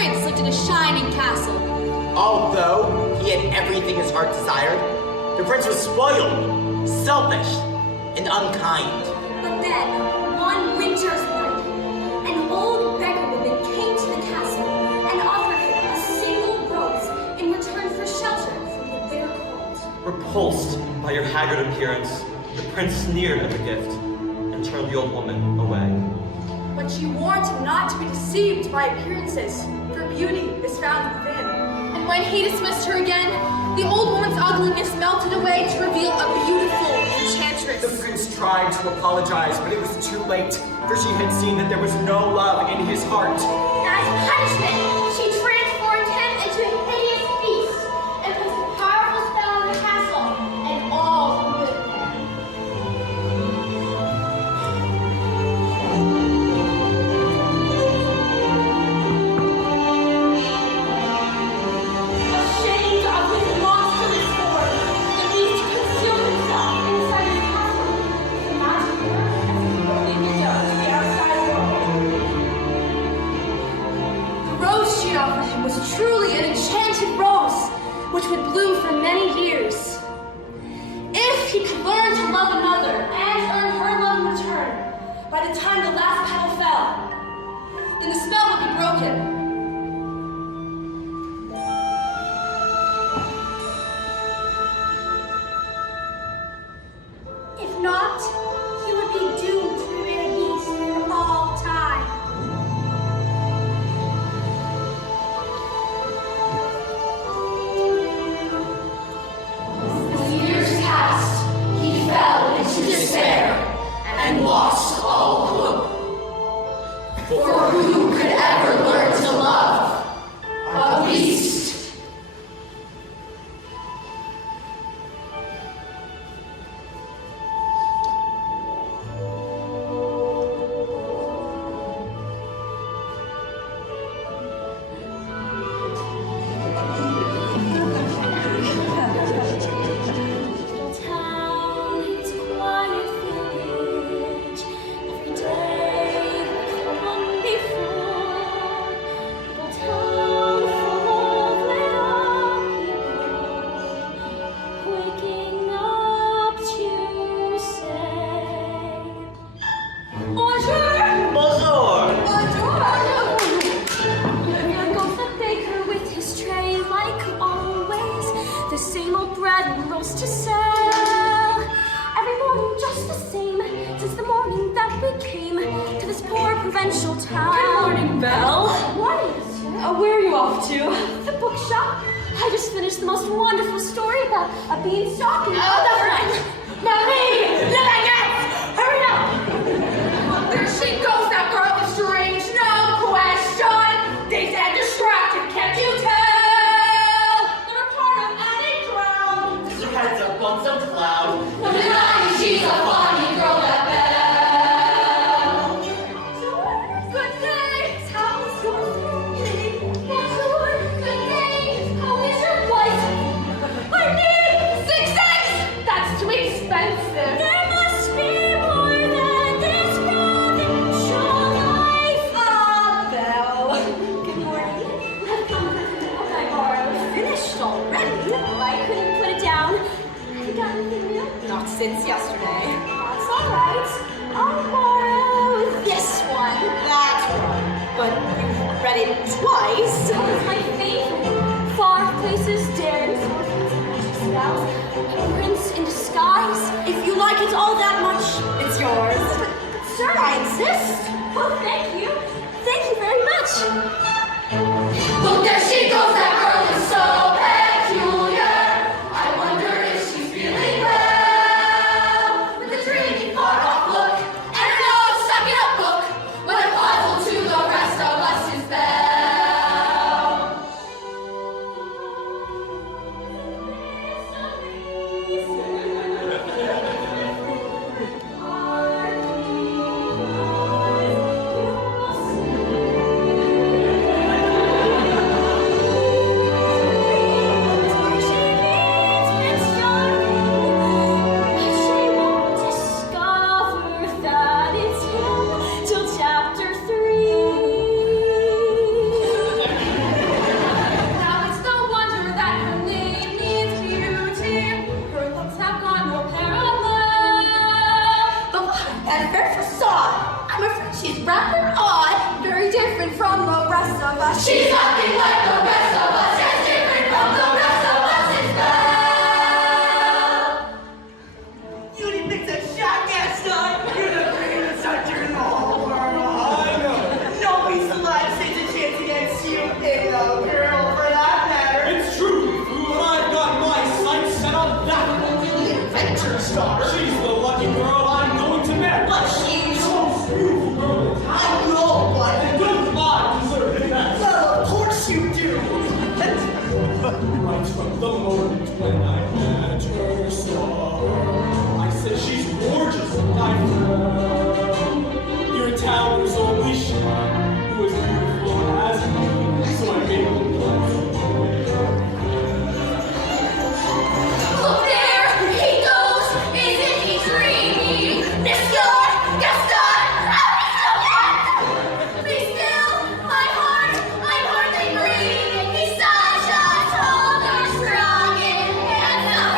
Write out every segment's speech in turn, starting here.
prince lived in a shining castle. Although he had everything his heart desired, the prince was spoiled, selfish, and unkind. But then, one winter's night, an old beggar woman came to the castle and offered him a single rose in return for shelter from the bitter cold. Repulsed by your haggard appearance, the prince sneered at the gift and turned the old woman away. But she warned him not to be deceived by appearances, for beauty is found within. And when he dismissed her again, the old woman's ugliness melted away to reveal a beautiful enchantress. The prince tried to apologize, but it was too late, for she had seen that there was no love in his heart. As punishment, she transformed him into a hideous beast and placed a powerful spell on the castle and all who lived there. Ashamed of his monstrous form, the beast consumed himself inside his castle. The magic worked as he completely does the outside world. The rose she offered him was truly an enchanted rose, which would bloom for many years. If he could learn to love another and earn her love in return, by the time the last petal fell, then the spell would be broken. If not, he would be doomed to remain a beast for all time. As years passed, he fell into despair and lost all hope. For who could ever learn to love a beast? Town, it's a quiet village. Every day like the one before. Little town full of little people, waking up to say, Bonjour! Bonjour! There goes the baker with his tray, like always. The same old bread and roast to sell. Every morning just the same, since the morning that we came to this poor provincial town. Good morning, Belle. What is it? Where are you off to? The bookshop. I just finished the most wonderful story about a beanstalk and That's right. Marie! Le baguette! Hurry up! There she goes, that girl with strange, no question! Dazed and distracted, can't you tell? They're part of any crowd. Her head's up on some cloud. She's a funny girl, that Belle. Good day. How's your family? Bonjour. Good day. How is your wife? I need 6 eggs. That's too expensive. There must be more than this provincial life. Belle. Good morning. I've come for the book I borrowed. Finished already? I couldn't put it down. Have you got anything new? Not since yesterday. That's all right. I'll borrow this one. That one. But you've read it twice. That was my favorite. Far places daring sorcerers and magic spells. A prince in disguise. If you like it all that much, it's yours. But sir, I insist. Oh, thank you. Thank you very much. Look, there she goes, that girl is so peculiar. I wonder if she's feeling well. With a dreamy, far-off look and her nose stuck in a book. What a puzzle to the rest of us is Belle. She's nothing like the rest of us, as different from the rest of us as well. You didn't think that shot gas done? You're the greatest hunter in the whole world. I know. No piece of life stands a chance against you, and no girl for that matter. It's true, but I've got my sights set on that one. The adventurous daughter. She's the lucky girl I'm going to marry. But she's Most beautiful girl in town. I know, but And don't I deserve it best? well, of course you do. Right from the moment when I met her, saw her, I said she's gorgeous, and I here in town there's only she who is beautiful as me, so I made a Look there, he goes, isn't he dreamy? Monsieur Gaston, oh, he's so handsome! Be still, my heart, I'm hardly breathing. He's such a tall, dark, strong, and handsome.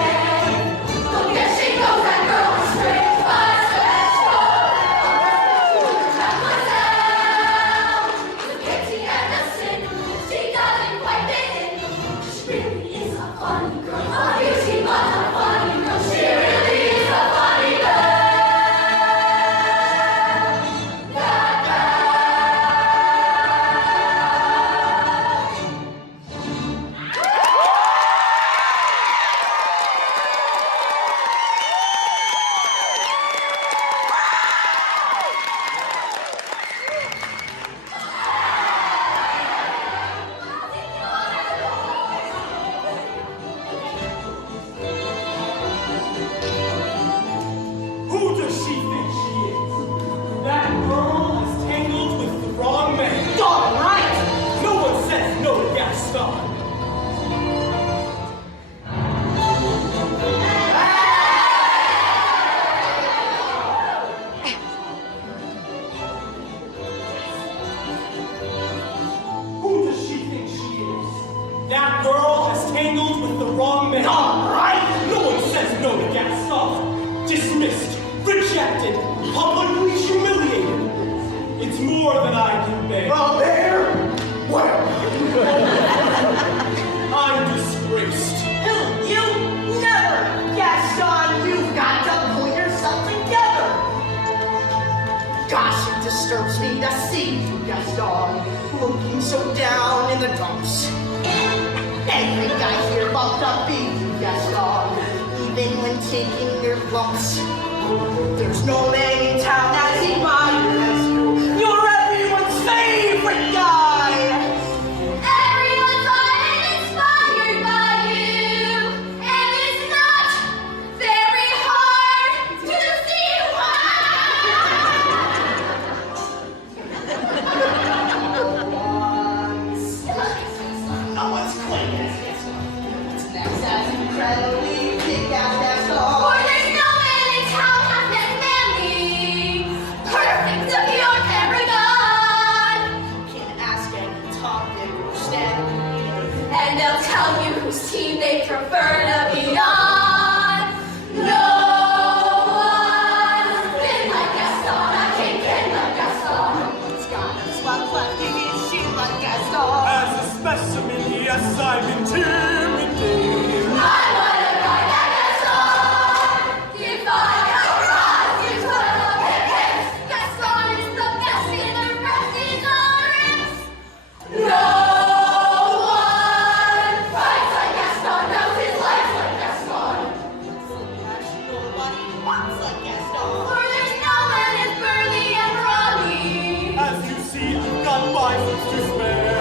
Look, there she goes, that girl is straight, but the pity and the sin, she doesn't quite fit in. She really is a funny girl. Oh, beauty, but a funny girl. She really is a funny girl. That Who does she think she is? That girl is tangled with the wrong man. Darn right. No one says no to Gaston. Who does she think she is? That girl has tangled with the wrong man. Darn right. No one says no to Gaston. Dismissed, rejected, publicly humiliated. It's more than I can bear. Well, there. Well. I'm disgraced. You never, Gaston. You've got to pull yourself together. Gosh, it disturbs me to see you, Gaston, looking so down in the dumps. Every guy here bumped up beat you, Gaston, even when taking their lumps. There's no man in town as admires you. You're everyone's favorite guy. everyone's inspired by you, and it's not very hard to see why. No one's quite as It's next as incredibly big as Gaston. For there's no man in town half as manly, perfect of your paragon, Can ask any top they will stand. and they'll tell you whose team they prefer to be on. No one's been like Gaston, I can't get like Gaston. It's got a spot left in his shoe like Gaston. As a specimen, yes, I'm intimidated. I wanna ride like Gaston. If I have rise, you put up your hips. Gaston is the best, and the rest is our rips. No one fights like Gaston, knows his life like Gaston. Nobody wants like Gaston. For there's no man as burly and brawny. As you see, I've got biceps to spare.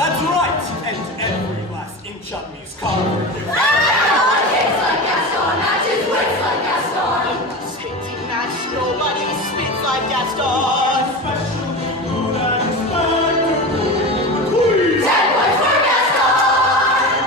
That's right, and every last inch of me's covered. Kicks like Gaston, matches wits like Gaston. Spitting match, nobody spits like Gaston. Especially good and spectacular. Queen! 10 points for Gaston.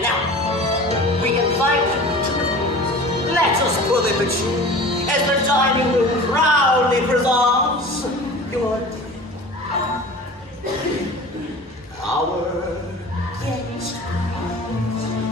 And now, we invite you to the front. Let us pull in the tune as the dining room proudly presents your our guest.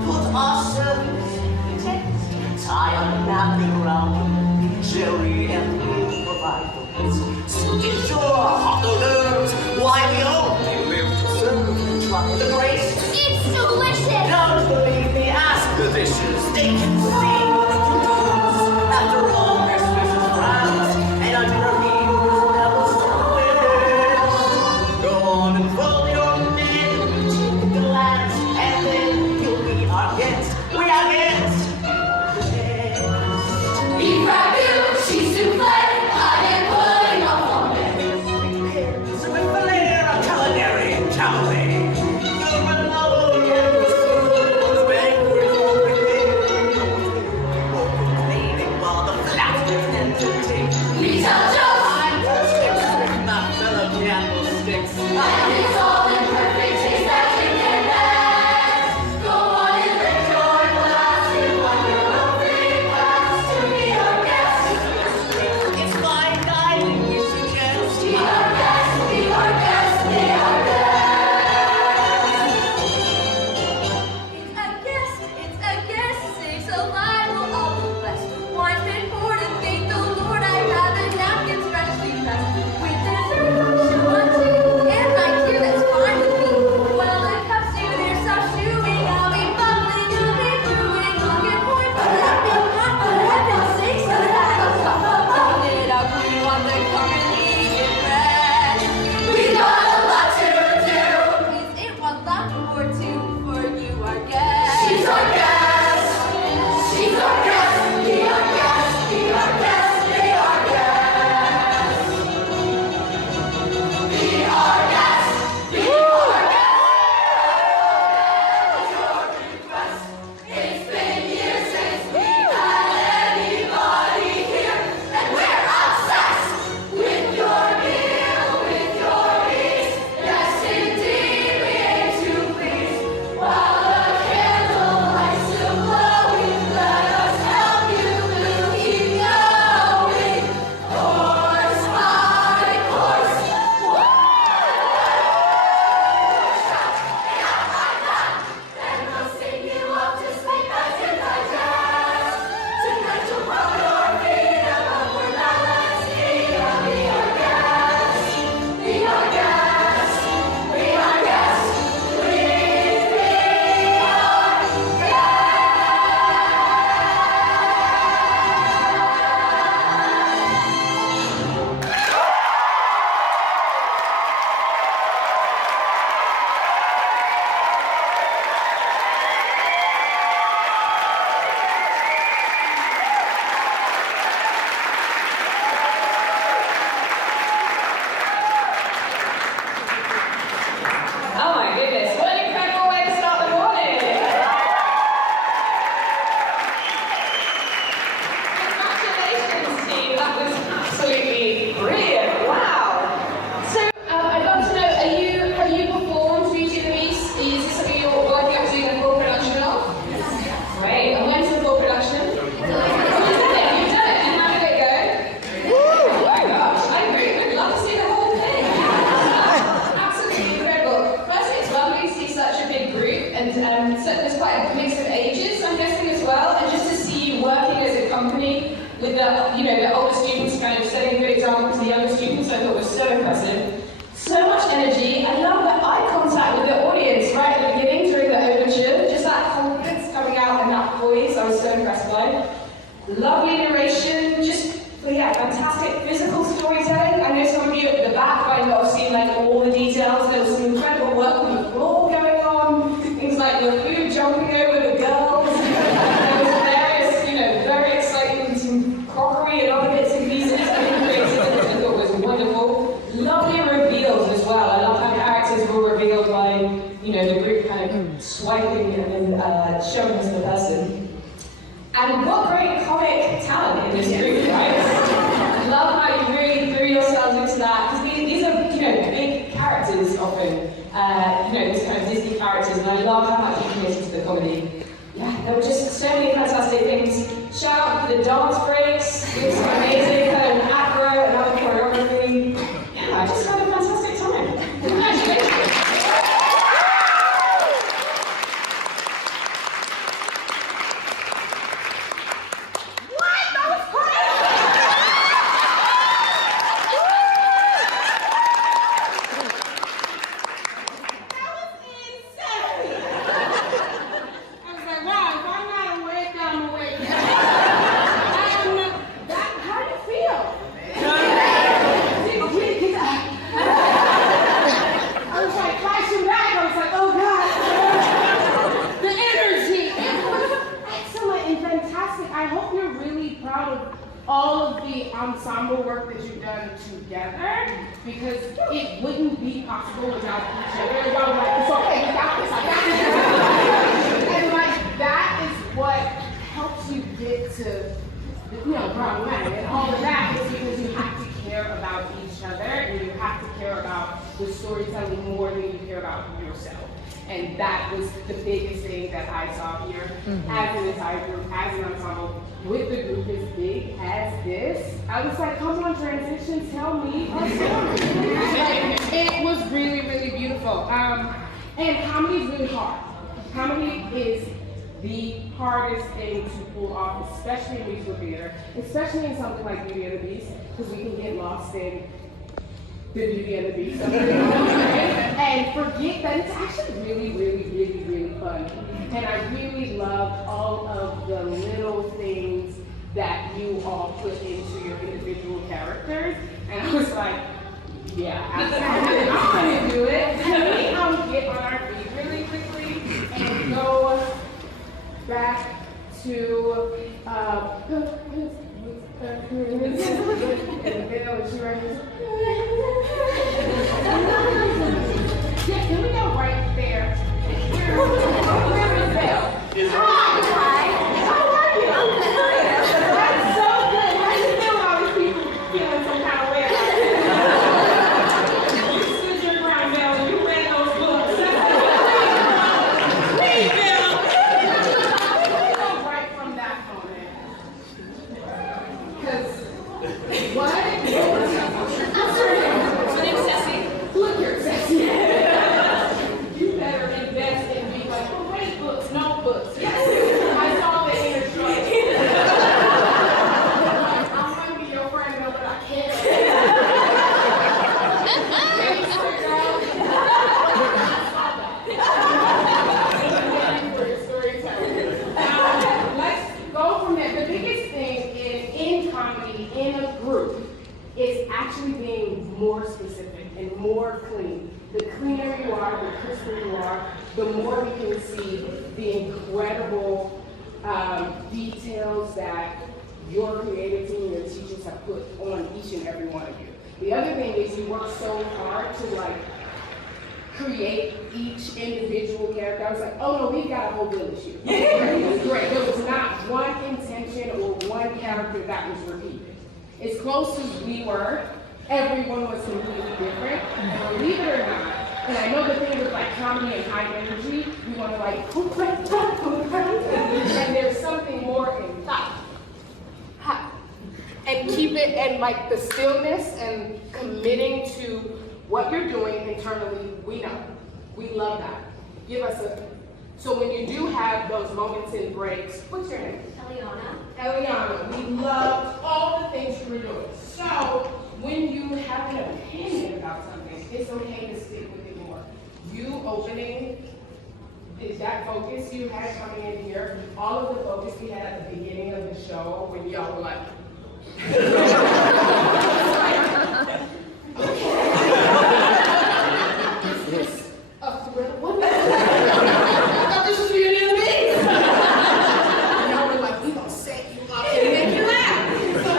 Put our service in text, tie a napkin round, cherry and blue provide the best. So get your hot nerves, why we only live to serve. Try the grace. It's delicious! Don't believe me, ask the dishes. They can see what it can do. After all, their Swiss frowns, and under her heels never somewhere. Go on and fold your name, take a glance, and then you'll be our guest. We are guests. Beef ragu, cheese souffle, onion pudding on fondant. So if Valera, culinary and cabaret, you're a lover and the food for the banquet complaining while the flat is entertained. We tell jokes, I'm just with my fellow candlesticks. and it's all in perfect taste that you can ask. Go on and lift your glass, you want your own free pass to be our guest. It's fine dining, we suggest. Be our guest, be our guest, be our guest. It's a guest, saves a life, will all be blessed. Wine's been poured and thank the Lord, I have a napkin freshly pressed. With dessert, champagne, and right here, that's fine with me. While the cups do their soft chewing, I'll be bubbling, you'll be brewing. I'll get poured, but I've been hot, for heaven's sakes, so that I'll stop up it up. We want the company in rest. We got a lot to do. Is it one lot or two for you, our guest? She's our guest. She's our guest. Be our guest. Be our guest. Be our guest. Be our guest. Be our guest. Your request. It's been years since we've had anybody here, and we're obsessed with your meal, with your ease. Yes, indeed, we aim to please. While the candlelight still glowing, let us help you keep going. Course by course. Then we'll sing you up to sleep as you digest. Tonight you'll rub your feet up upward balance. Be our guest. Be our guest. Be our guest. Please be our Oh my goodness, what an incredible way to start the morning! Congratulations, team, that was absolutely brilliant, wow! So, I'd love to know, have you performed Beauty and the Beast? Is this something you're working up doing a full production of? Great, and when's the full production? You've done it, and how did it go? Oh my gosh, I agree, I'd love to see the whole thing! Absolutely incredible. Firstly, it's lovely to see such a big group, and so there's quite a mix of ages, I'm guessing, as well, and just to see you working as a company with the older students kind of setting a good example to the younger students, I thought was so impressive. So much energy. I love the eye contact with the audience right at the beginning during the overture, just that confidence coming out and that voice, I was so impressed by. Lovely narration, just, fantastic physical storytelling. I know some of you at the back might not have seen all the details. There was some incredible work on the floor going on, things like the food jumping over the girls. There was various, very exciting some crockery and other bits and pieces that we created, which I thought was wonderful. Lovely reveals as well. I love how characters were revealed by, the group kind of swiping and then showing us the person. And what great comic talent in this group, right? I love how you really threw yourselves into that, because these are, big characters often. This kind of Disney characters, and I love how much you committed to the comedy. Yeah, there were just so many fantastic things. Shout out for the dance breaks. It was amazing, kind of afro and other choreography. Yeah, I just had a fantastic time. Congratulations. Ensemble work that you've done together, because it wouldn't be possible without each other. Y'all like, it's okay, we got this, I got this. And like, that is what helps you get to, Broadway, and all of that is because you have to care about each other, and you have to care about the storytelling more than you care about yourself. And that was the biggest thing that I saw here as an entire group, as an ensemble, with the group as big as this. I was like, come on, transition, tell me a story. Like, it was really, really beautiful. And comedy is really hard. Comedy is the hardest thing to pull off, especially in musical theater, especially in something like Beauty and the Beast, because we can get lost in the Beauty and the Beast and forget that it's actually really, really, really, really fun. And I really loved all of the little things that you all put into your individual characters. And I was like, yeah, absolutely, I'm gonna do it. Can we get on our feet really quickly and go back to yeah, can we go right there? Where is that? Hi. How are you? I'm so good. How do you feel all these people feeling some kind of way about it? You stood your ground, Belle, and you read those books. Please, Belle. Go right from that moment. Because what? My name's Jessie. Look, you're sexy. You better invest in me like, oh, wait, books, notebooks. Yes, I saw the inner struggle. I want to be your friend, but I can't. Let's go from there. The biggest thing in comedy, in a group, is actually being more specific and more clean. The cleaner you are, the crisper you are, the more we can see the incredible details that your creative team, your teachers have put on each and every one of you. The other thing is you work so hard to create each individual character. I was like, oh no, we've got a whole village here. It was great. There was not one intention or one character that was repeated. As close as we were, everyone was completely different. And believe it or not, and I know the thing with comedy and high energy, we want to and there's something more in that. And keep it, and the stillness and committing to what you're doing internally, we know. We love that. Give us so when you do have those moments and breaks, what's your name? Eliana, we love all the things you were doing. So when you have an opinion about something, it's okay to stick with it more. You opening, is that focus you had coming in here, all of the focus we had at the beginning of the show when y'all were like, is this a thriller? What? I thought this was Beauty and the Beast. Y'all were like, we gonna set you up and make you laugh. So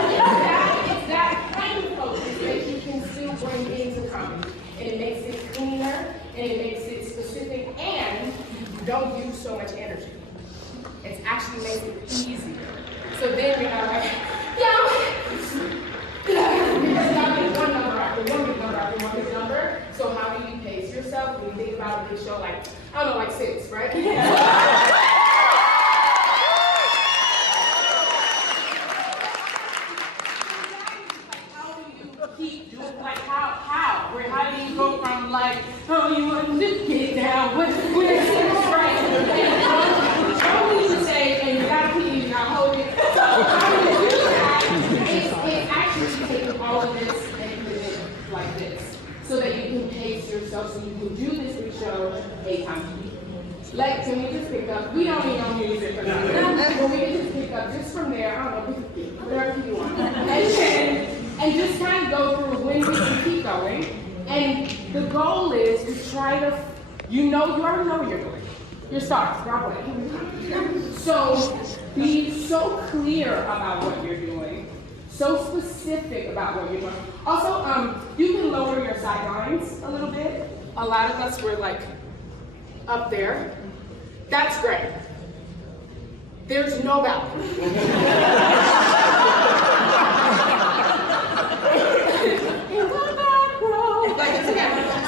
that kind of focus that you can still bring into comedy. And it makes it cleaner, and it makes it specific, and you don't use so much energy. It actually makes it easier. So then you're not like, because y'all get one number after one big number after one big number. So how do you pace yourself when you think about a big show like I don't know, like 6, right? How do you keep doing, like, how? How do you go from, like, oh, you want to get down when it's right? And don't need to say, and you gotta keep not holding it. So how do you do that? It's actually taking all of this and put it like this, so that you can pace yourself, so you can do this big show 8 times a week. Like, can we just pick up? We don't need no music for that. But we can just pick up just from there. I don't know, we can pick whatever you want. And just kind of go through when we can keep going. And the goal is to try to, you already know what you're doing. Your stars, Broadway. So be so clear about what you're doing, so specific about what you're doing. Also, you can lower your sidelines a little bit. A lot of us were like up there. That's great. There's no balcony.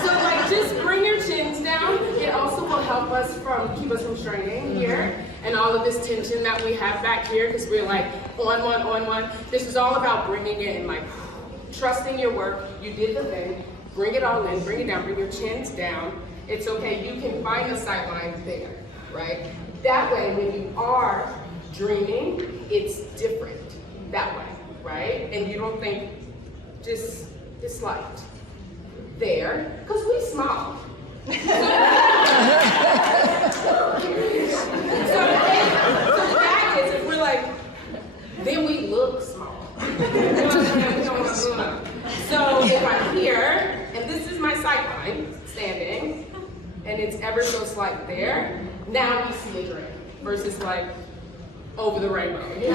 So like just bring your chins down. It also will help us keep us from straining here and all of this tension that we have back here because we're like on one. This is all about bringing it in, like trusting your work. You did the thing. Bring it all in, bring it down, bring your chins down. It's okay, you can find the sidelines there, right? That way, when you are dreaming, it's different that way, right? And you don't think just like there, because we small. So that is, if we're like, then we look small. So if I'm here, and this is my sight line, standing, and it's ever so slight there, now we see a dream, versus like, over the rainbow. Okay,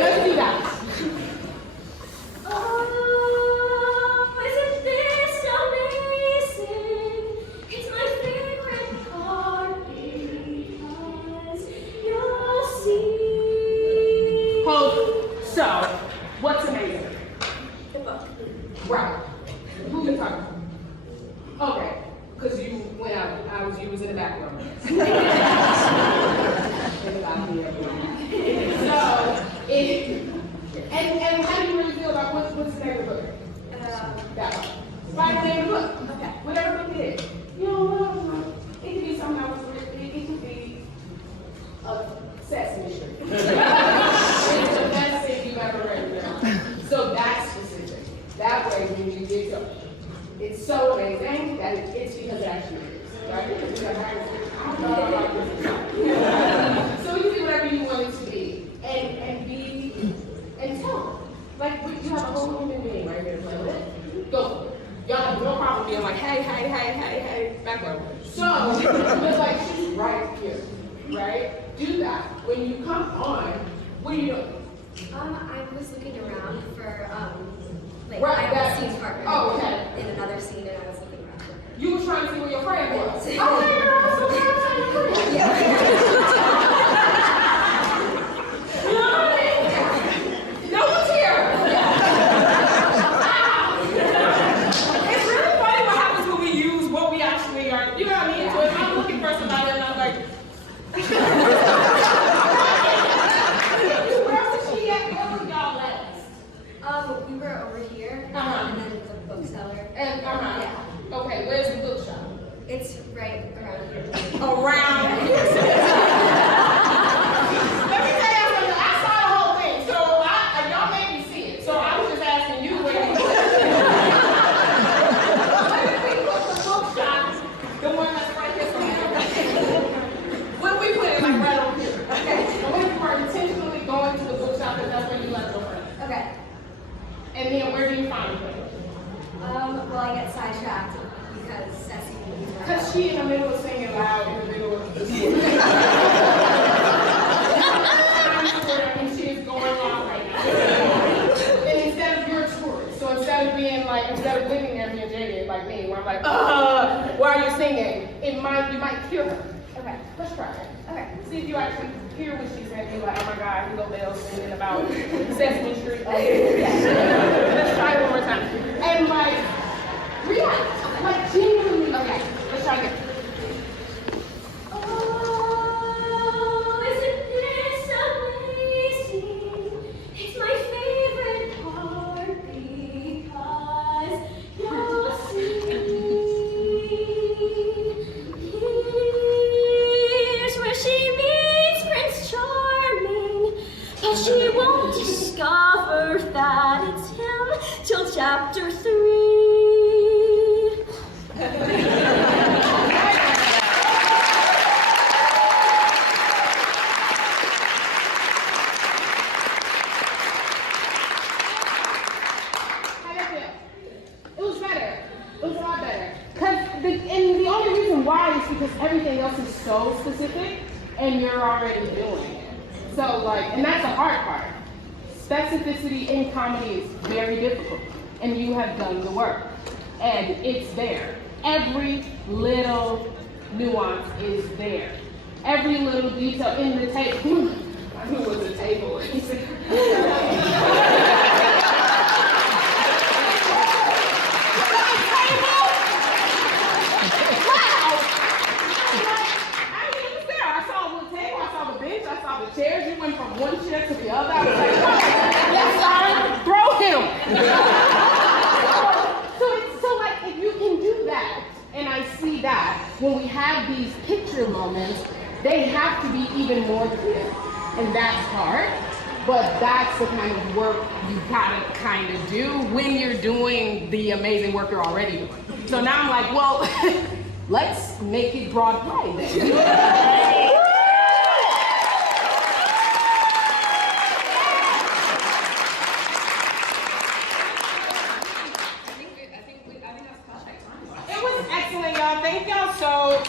let's do that. So, what's amazing? The book. Right. Who you talking to? Okay, because you went out, you was in the back room. So, and how do you really feel about what's the name of the book? That one. Write the name of the book. Okay. Whatever book it is. You know, it could be something else. It could be a Sesame Street. It's the best thing you've ever read in your life. So that's specific. That way, when you get to it's so amazing that it's because it actually is. Right? So you do whatever you want it to be. And tell them. Like, you have a whole human being right here to play with. Go. Y'all have no problem being like, hey, back row. So, you're like, she's right here. Right? Do that. When you come on, what are you doing? I was looking around for, like, Right, I have a scene partner okay. in another scene, and I was looking around for her. You were trying to see where your friend was. Right. Oh, hey, girl, so friend. Yeah. You know what I mean? No one's here. It's really funny what happens when we use what we actually are, you know what I mean? So if I'm looking for somebody and I'm like, where was she at? Where were y'all last? We were over here, Uh-huh. and then the bookseller. And, Yeah. Okay, where's the bookshop? It's right around here. Around here. Let me tell y'all something. I saw the whole thing, so y'all made me see it. So I was just asking you where you were. Where did we put the bookshop? The one that's right here from here. When we put it, like right over here. Okay. And we were intentionally going to the bookshop because that's where you left your friend. Okay. And then where do you find her? Well, I get sidetracked because Ceci moves around. Because she in the middle of singing loud in the middle of the school. And she is going on right now. And instead of your tourist, so instead of being like, instead of living there being jaded like me, where I'm like, why are you singing? You might hear her. Okay, let's try it. Okay. See if you actually hear what she's saying. You're like, oh my God, Hugo Bell's singing about Sesame Street. Oh, yeah. Let's try it one more time. And like, React. Like, genuinely. Okay, let's try again. Oh, isn't this amazing? It's my favorite part because you'll see. Here's where she meets Prince Charming, but she won't discover that it's him till chapter 3. And the only reason why is because everything else is so specific and you're already doing it. So like, and that's the hard part. Specificity in comedy is very difficult and you have done the work and it's there. Every little nuance is there. Every little detail in the table. I knew it was a table. Chairs, you went from one chair to the other. I was like, yes, Simon, throw him. so like, if you can do that, and I see that, when we have these picture moments, they have to be even more clear. And that's hard, but that's the kind of work you gotta kind of do when you're doing the amazing work you're already doing. So now I'm like, well, let's make it Broadway then. Excellent, y'all. Thank y'all so